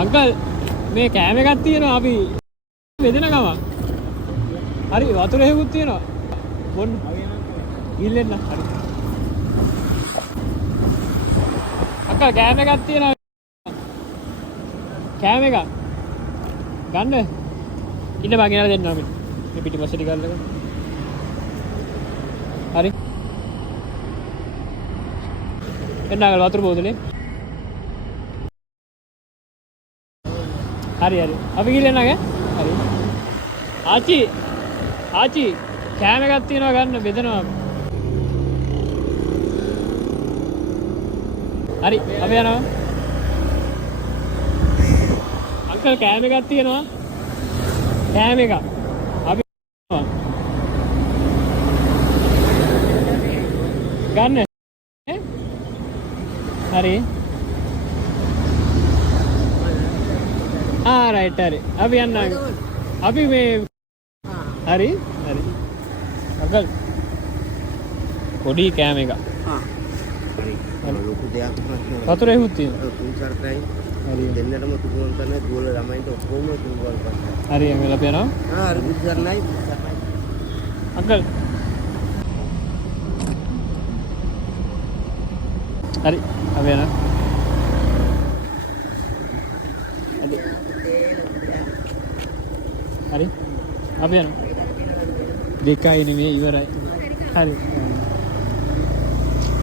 Uncle මේ කෑම එකක් තියෙනවා අපි බෙදෙන ගම. හරි වතුර හේකුත් තියෙනවා. බොන්න. ඉල්ලෙන්න. හරි. අංකල් කෑම එකක් තියෙනවා. කෑම එක. ගන්න. ඉන්න මම ගෙනලා දෙන්නම් අපි. මේ පිටිපස්සේ ටික අල්ලගන්න. හරි. එන්න අංකල් වතුර බෝතලේ. හරි හරි. අපි ගිහින් එන්නගේ. හරි. ආචි කෑම එකක් තියෙනවා ගන්න බෙදනවා. හරි අපි යනවා. අංකල් කෑම එකක් තියෙනවා. කෑම එක. අපි ගන්න. හරි. රයිට් හරි. අපි යන්න. අපි මේ හරි හරි. අංකල් පොඩි කෑම එක. හරි. ලොකු දෙයක් නෙවෙයි. වතුර හේකුත් තියෙනවා. තුන් සරකයි. හරි. දෙන්නටම තුන් කරන දුවල ළමයින්ට ඔක්කොම තුන් කරනවා. හරි අංකල් අපි යනවා. හරි බුදු සරණයි. අංකල් හරි අපි යනවා. හරි අපි යනවා. දෙකයි නෙමෙයි ඉවරයි. හරි